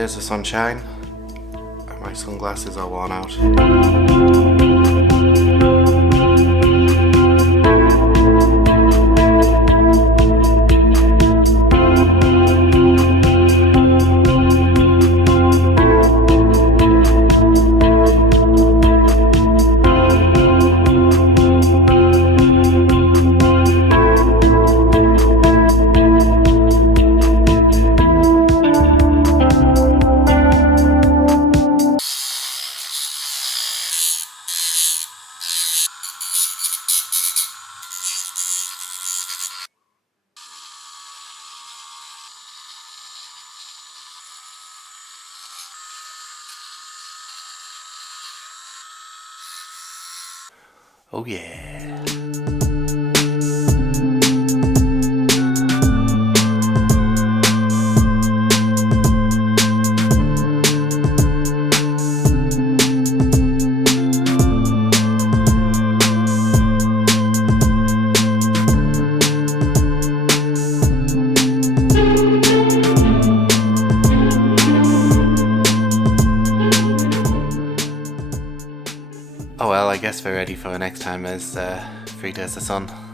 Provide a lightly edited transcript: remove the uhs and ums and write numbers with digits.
days of sunshine and my sunglasses are worn out. Oh yeah. Oh well, I guess we're ready for next time as 3 days of sun.